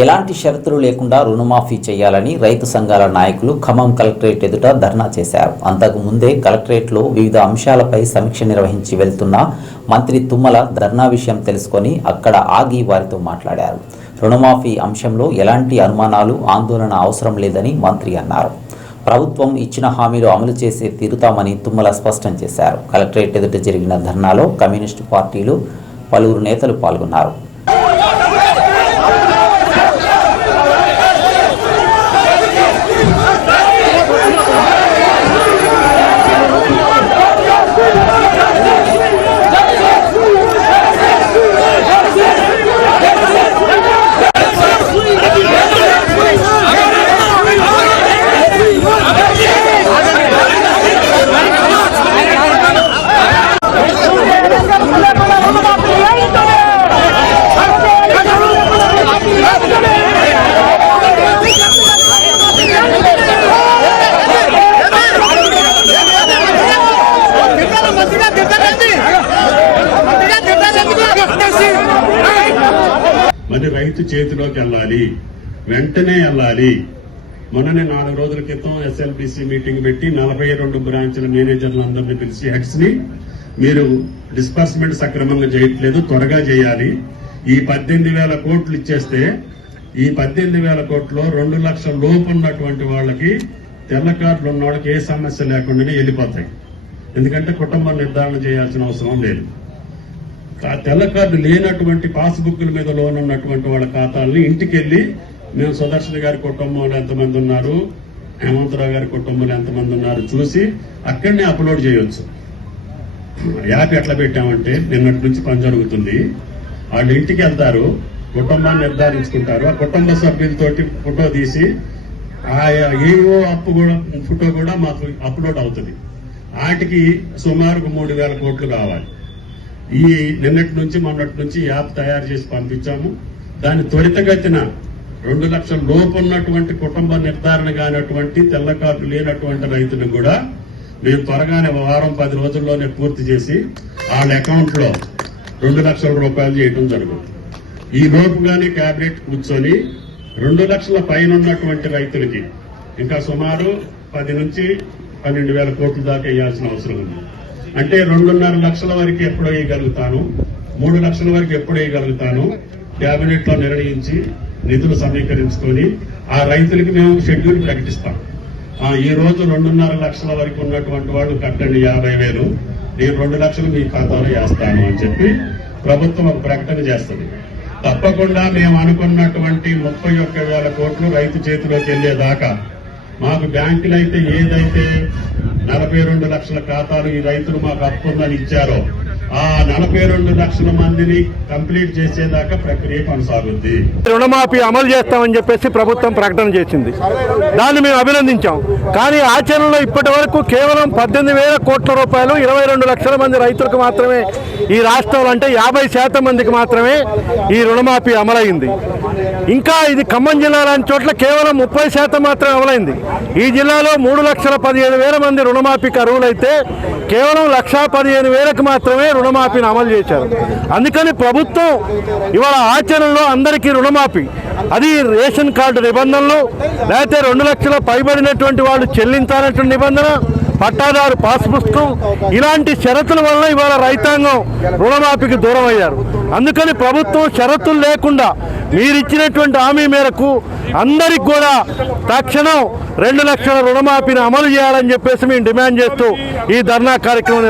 ఎలాంటి షరతులు లేకుండా రుణమాఫీ చేయాలని రైతు సంఘాల నాయకులు ఖమ్మం కలెక్టరేట్ ఎదుట ధర్నా చేశారు. అంతకు ముందే కలెక్టరేట్లో వివిధ అంశాలపై సమీక్ష నిర్వహించి వెళ్తున్న మంత్రి తుమ్మల ధర్నా విషయం తెలుసుకొని అక్కడ ఆగి వారితో మాట్లాడారు. రుణమాఫీ అంశంలో ఎలాంటి అనుమానాలు ఆందోళన అవసరం లేదని మంత్రి అన్నారు. ప్రభుత్వం ఇచ్చిన హామీలు అమలు చేసే తీరుతామని తుమ్మల స్పష్టం చేశారు. కలెక్టరేట్ ఎదుట జరిగిన ధర్నాలో కమ్యూనిస్టు పార్టీలు పలువురు నేతలు పాల్గొన్నారు. మరి రైతు చేతిలోకి వెళ్ళాలి. వెంటనే వెళ్ళాలి. మొన్ననే నాలుగు రోజుల క్రితం ఎస్ఎల్బిసి మీటింగ్ పెట్టి నలభై రెండు బ్రాంచ్ల మేనేజర్లు అందరినీ పిలిచి హెడ్స్ని మీరు డిస్బర్స్మెంట్ సక్రమంగా చేయట్లేదు త్వరగా చేయాలి. ఈ పద్దెనిమిది వేల కోట్లు ఇచ్చేస్తే ఈ పద్దెనిమిది వేల కోట్లో రెండు లక్షల లోపు ఉన్నటువంటి వాళ్ళకి తెల్ల కార్డులు ఉన్న వాళ్ళకి ఏ సమస్య లేకుండానే వెళ్ళిపోతాయి. ఎందుకంటే కుటుంబం నిర్ధారణ చేయాల్సిన అవసరం లేదు. తెల్ల కార్డు లేనటువంటి పాస్బుక్ల మీద లోన్ ఉన్నటువంటి వాళ్ళ ఖాతాల్ని ఇంటికి వెళ్ళి మేము సుదర్శన్ గారి కుటుంబంలో ఎంతమంది ఉన్నారు హేమంతరావు గారి కుటుంబంలో ఎంతమంది ఉన్నారు చూసి అక్కడనే అప్లోడ్ చేయొచ్చు. యాప్ ఎట్లా పెట్టామంటే నిన్నటి నుంచి పని జరుగుతుంది. వాళ్ళు ఇంటికి వెళ్తారు కుటుంబాన్ని నిర్ధారించుకుంటారు. ఆ కుటుంబ సభ్యులతోటి ఫోటో తీసి ఆ ఏవో అప్పు కూడా ఫోటో కూడా మాకు అప్లోడ్ అవుతుంది. వాటికి సుమారు మూడు వేల కోట్లు కావాలి. ఈ నిన్నటి నుంచి మొన్నటి నుంచి యాప్ తయారు చేసి పంపించాము. దాని త్వరితగతిన రెండు లక్షల లోపు ఉన్నటువంటి కుటుంబ నిర్ధారణ కానటువంటి తెల్ల కార్డు లేనటువంటి రైతును కూడా మేము త్వరగానే వారం పది రోజుల్లోనే పూర్తి చేసి వాళ్ళ అకౌంట్లో రెండు లక్షల రూపాయలు చేయడం జరుగుతుంది. ఈ లోపుగానే క్యాబినెట్ కూర్చొని రెండు లక్షల పైన ఉన్నటువంటి రైతులకి ఇంకా సుమారు పది నుంచి పన్నెండు వేల కోట్ల దాకా వేయాల్సిన అవసరం ఉంది. అంటే రెండున్నర లక్షల వరకు ఎప్పుడు వేయగలుగుతాను మూడు లక్షల వరకు ఎప్పుడు వేయగలుగుతాను క్యాబినెట్లో నిర్ణయించి నిధులు సమీకరించుకొని ఆ రైతులకి మేము షెడ్యూల్ ప్రకటిస్తాం. ఈ రోజు రెండున్నర లక్షల వరకు ఉన్నటువంటి వాళ్ళు కట్టండి యాభై వేలు. నేను రెండు లక్షలు మీ ఖాతాలో వేస్తాను అని చెప్పి ప్రభుత్వం ఒక ప్రకటన చేస్తుంది. తప్పకుండా మేము అనుకున్నటువంటి ముప్పై ఒక్క వేల కోట్లు రైతు చేతిలోకి వెళ్ళేదాకా మాకు బ్యాంకులు అయితే ఏదైతే నలభై రెండు లక్షల ఖాతాలు ఈ రైతులు మాకు అప్పుందని ఇచ్చారో ఆ నలభై రెండు లక్షల మందిని కంప్లీట్ చేసేదాకా ప్రక్రియ కొనసాగుద్ది. రుణమాఫీ అమలు చేస్తామని చెప్పేసి ప్రభుత్వం ప్రకటన చేసింది. దాన్ని మేము అభినందించాం. కానీ ఆచరణలో ఇప్పటి వరకు కేవలం పద్దెనిమిది వేల కోట్ల రూపాయలు ఇరవై రెండు లక్షల మంది రైతులకు మాత్రమే ఈ రాష్ట్రంలో అంటే యాభై శాతం మందికి మాత్రమే ఈ రుణమాఫీ అమలైంది. ఇంకా ఇది ఖమ్మం జిల్లా లాంటి చోట్ల కేవలం ముప్పై శాతం మాత్రమే అమలైంది. ఈ జిల్లాలో మూడు లక్షల పదిహేను వేల మంది రుణమాఫీకి అర్హులైతే కేవలం లక్షా పదిహేను వేలకు మాత్రమే రుణమాఫీని అమలు చేశారు. అందుకని ప్రభుత్వం ఇవాళ ఆచరణలో అందరికీ రుణమాఫీ అది రేషన్ కార్డు నిబంధనలు లేకపోతే రెండు లక్షల పైబడినటువంటి వాళ్ళు చెల్లించాలన్నటువంటి నిబంధన పట్టాదారు పాస్ పుస్తకం ఇలాంటి షరతుల వల్ల ఇవాళ రైతాంగం రుణమాఫీకి దూరం అయ్యారు అందుకని ప్రభుత్వం షరతులు లేకుండా మీరిచ్చినటువంటి హామీ మేరకు అందరికి కూడా తక్షణం రెండు లక్షల రుణమాఫీని అమలు చేయాలని చెప్పేసి మేము డిమాండ్ చేస్తూ ఈ ధర్నా కార్యక్రమం